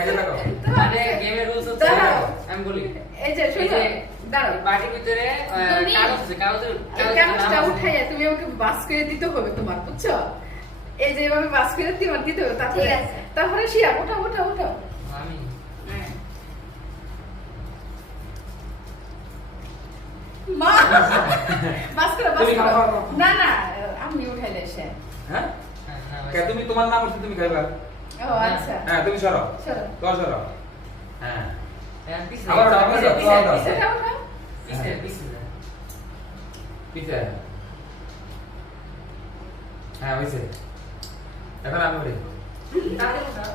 খাইতে থাকো। মানে গেমের রুলস হচ্ছে আমি বলি এই যে শুনো দাঁড়াও বাটির ভিতরে কাগজ আছে কাগজের কাগজটা উঠাইয়া তুমি আমাকে বাস করে দিতে হবে তোমার বুঝছো এই যে এভাবে বাস করে দিতে হবে তারপরে ঠিক আছে। তারপরে শিয়া উঠাও উঠাও উঠাও আমি মা বাস করে বাস তুমি করো খাও। না না আমি উঠাইলে সে হ্যাঁ কে তুমি তোমার নাম হচ্ছে তুমি খাইবা ও আচ্ছা হ্যাঁ তুমি সরো চলো তোর সরো হ্যাঁ পিছে আবার ওটা, আবার ওটা, পিছে, আবার ওটা। পিছে, উঠাও উঠাও পিছে, পিছে। পিছে হ্যাঁ হইছে এখন আমি বলি তাহলে উঠাও